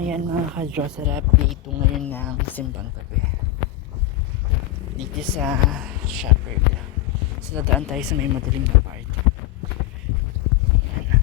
Ayan mga ka-Diyos, sarap dito ngayon ng simbang gabi dito sa Shepherd. So dadaan tayo sa may madaling na part. Ayan.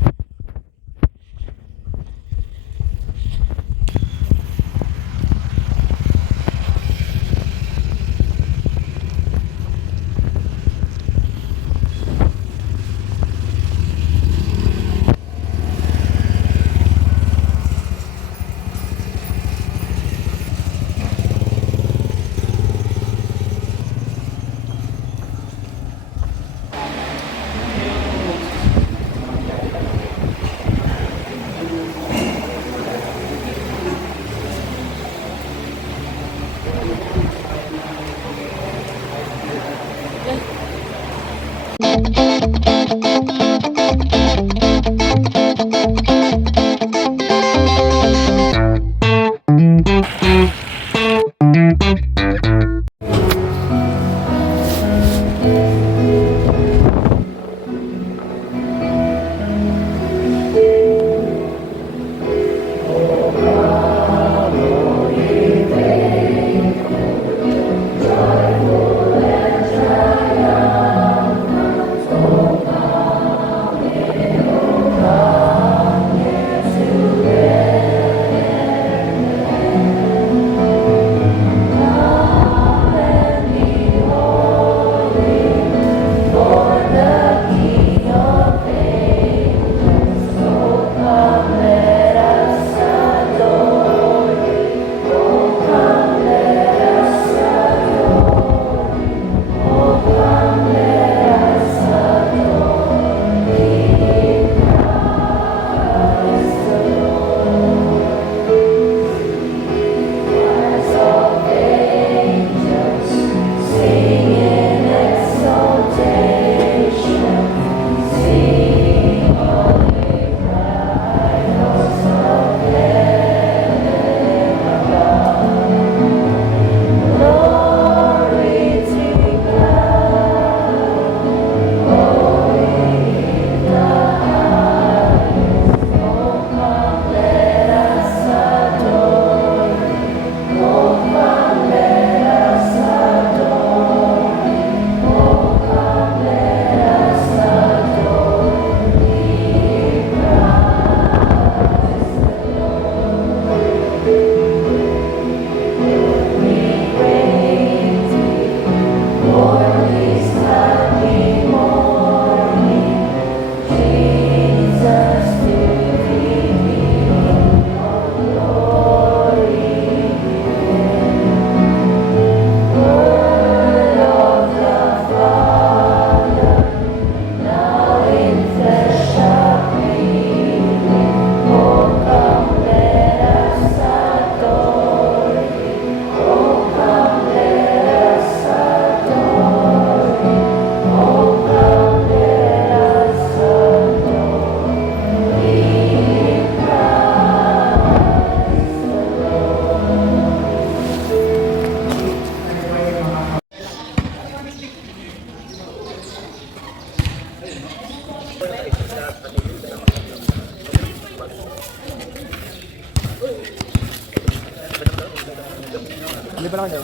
Hindi pa lang daw.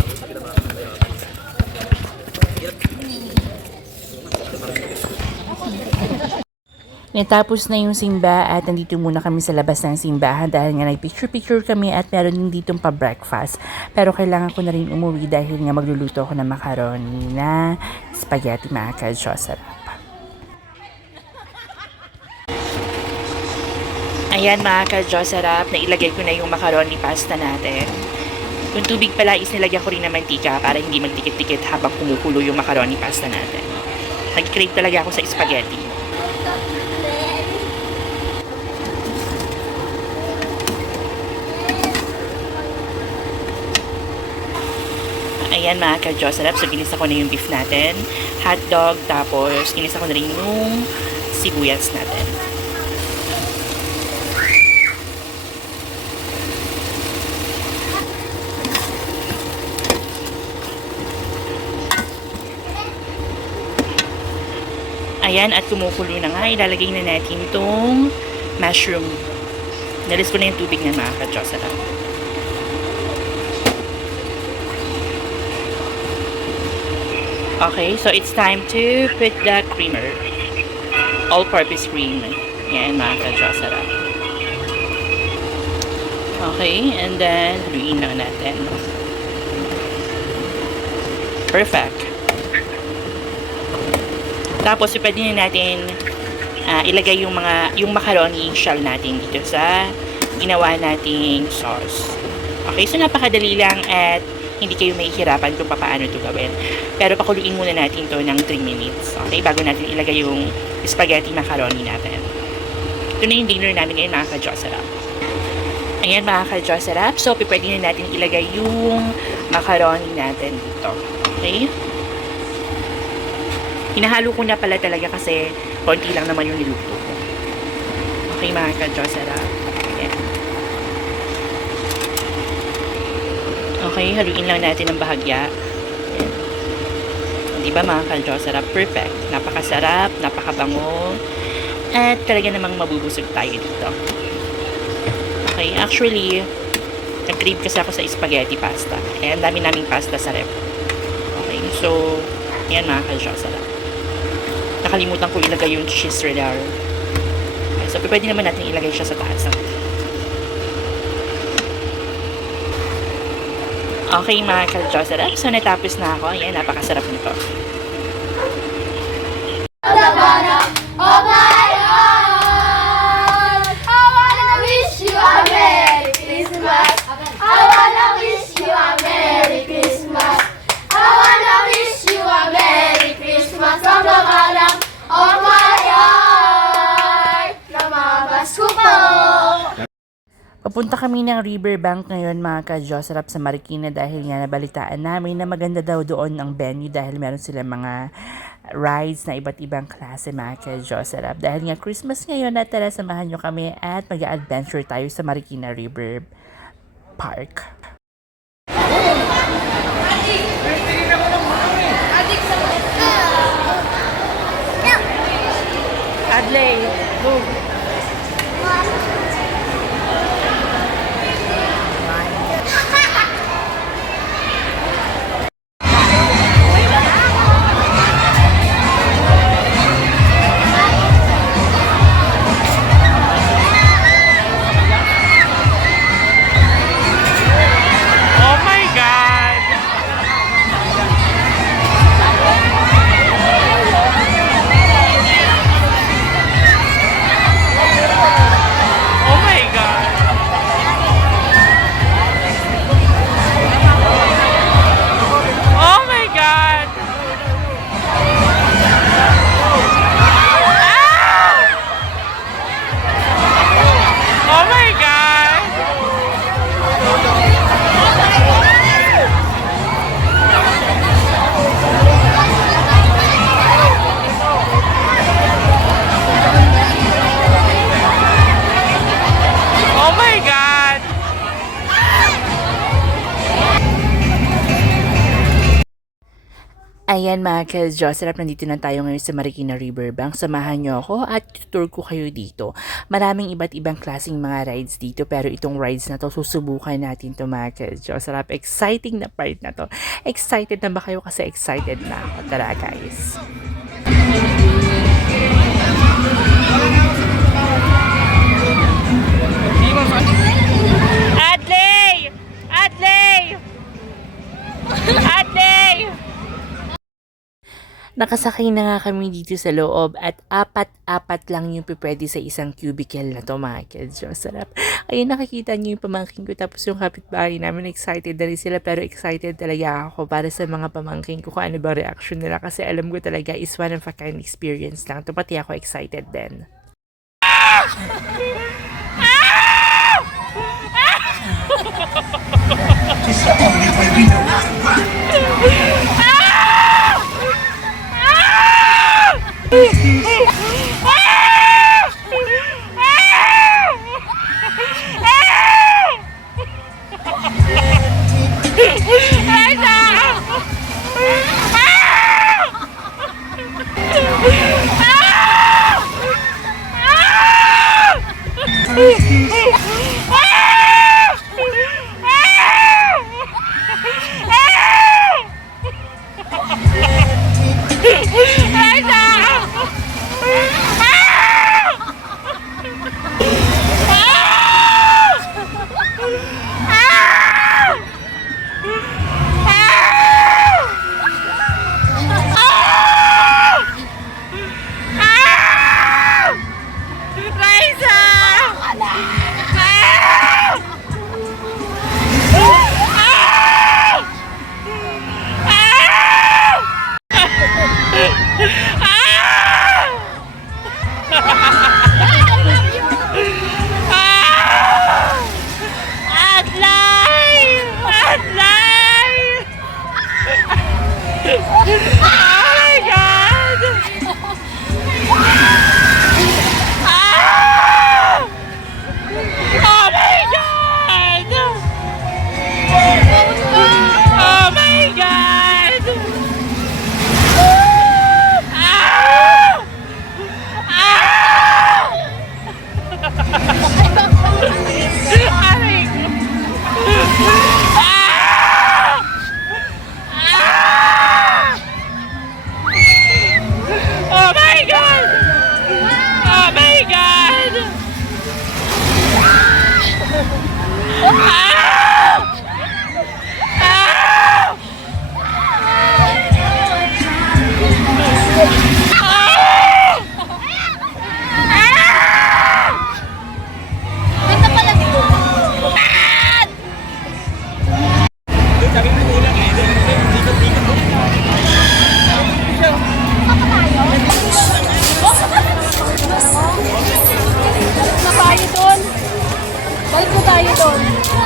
Natapos na yung simba at nandito muna kami sa labas ng simbahan dahil nga nag-picture-picture kami at meron din ditong pa-breakfast. Pero kailangan ko na rin umuwi dahil nga magluluto ako ng macaroni na spaghetti mga ka-Diyos. Sarap. Ayan mga ka-Diyos, sarap. Nailagay ko na yung macaroni pasta natin. Yung tubig pala is nilagyan ko rin ng mantika para hindi magdikit-dikit habang kumukulo yung macaroni pasta natin. Nag-crave talaga ako sa spaghetti. Ayan mga ka-Diyos, sarap. So, ginisa ko na yung beef natin. Hotdog, tapos ginisa ko na rin yung sibuyas natin. Ayan, at kumukulo na nga. Ilalagay na natin itong mushroom. Nalis ko na yung tubig na mga ka-Jocelyn. Okay, so it's time to put the creamer. All-purpose cream. Yan mga ka-Jocelyn. Okay, and then haluin na natin. Perfect. Tapos pwede na natin ilagay yung macaroni shell natin dito sa ginawa nating sauce. Okay, so napakadali lang at hindi kayo mahihirapan kung paano ito gawin. Pero pakuluin muna natin to ng 3 minutes. Okay, bago natin ilagay yung spaghetti macaroni natin. Ito na yung dinner namin ngayon mga ka-Jocelyn. Ayan mga ka-Jocelyn. So, pwede na natin ilagay yung macaroni natin dito. Okay? Hinahalo ko na pala talaga kasi konti lang naman yung niluto ko. Okay mga ka-Jocelyn. Ayan. Okay, haluin lang natin ng bahagya. Ayan. Diba mga ka-Jocelyn? Perfect. Napakasarap, napakabango. At talaga namang mabubusog tayo dito. Okay, actually, nag-crave kasi ako sa spaghetti pasta. Ayan, dami naming pasta sa rep. Okay, so, ayan mga ka-Jocelyn. Nakalimutan ko ilagay yung cheese radar. Okay, so, pwede naman natin ilagay siya sa taas. Okay mga ka-Jocelyn, so natapos na ako. Ayan, napakasarap nito. Papunta kami ng riverbank ngayon mga ka-Jocelyn sa Marikina dahil nga nabalitaan namin na maganda daw doon ang venue dahil meron silang mga rides na iba't ibang klase mga ka-Jocelyn. Dahil nga Christmas ngayon na tara samahan nyo kami at mag-adventure tayo sa Marikina River Park. Adley, go! Ayan mga ka-Jocelyn, nandito na tayo ngayon sa Marikina Riverbank. Samahan nyo ako at tutur ko kayo dito. Maraming iba't ibang klaseng mga rides dito pero itong rides na to susubukan natin to mga ka-Jocelyn. Exciting na part na to. Excited na ba kayo? Kasi excited na ako. Tara guys. Adley! Adley! Adley! Nakasakay na nga kami dito sa loob at apat lang yung pwede sa isang cubicle na to mga ka-Diyos. Sarap. Ayun, nakikita niyo yung pamangkin ko tapos yung kapitbahay namin, excited na rin sila pero excited talaga ako para sa mga pamangkin ko kung ano ba reaction nila kasi alam ko talaga is one of a kind experience lang. To pati ako excited din. It's the only way we know how to rock.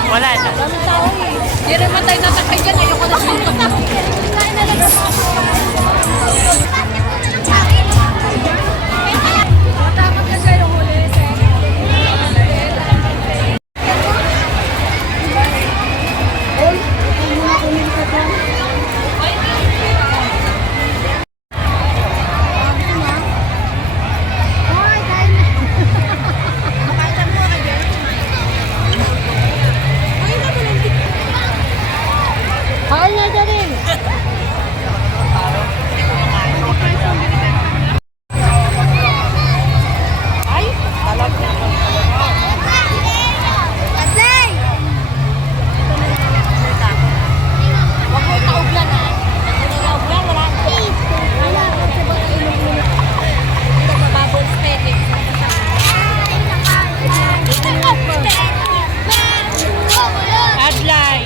Wala na. Maraming tao eh. Hindi naman tayo natakay dyan. Ayoko na sila. Kain na lang. Matapos na siya yung huli. Kain na dyan. Ay, talab na. Atlay! Huwag mo kauglan ha. Kauglan, wala. Wala. Bubble spelling. Adlay.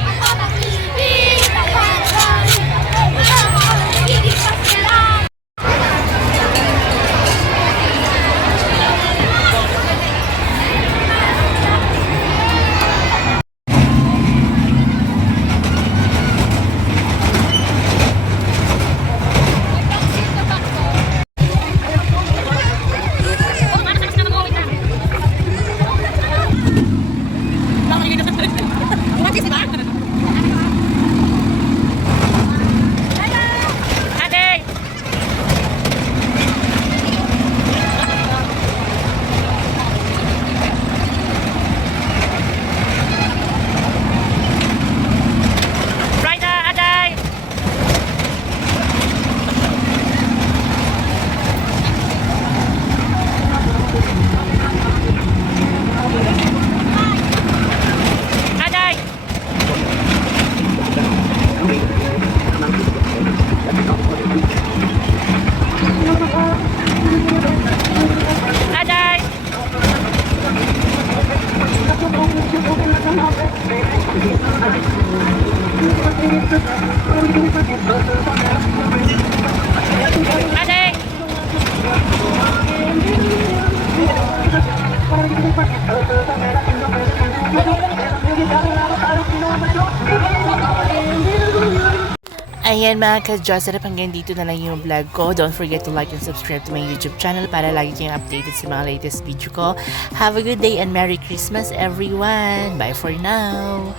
Ayan mga ka-Joseph, hanggang dito na lang yung vlog ko. Don't forget to like and subscribe to my YouTube channel para lagi kayong updated sa mga latest video ko. Have a good day and Merry Christmas everyone! Bye for now!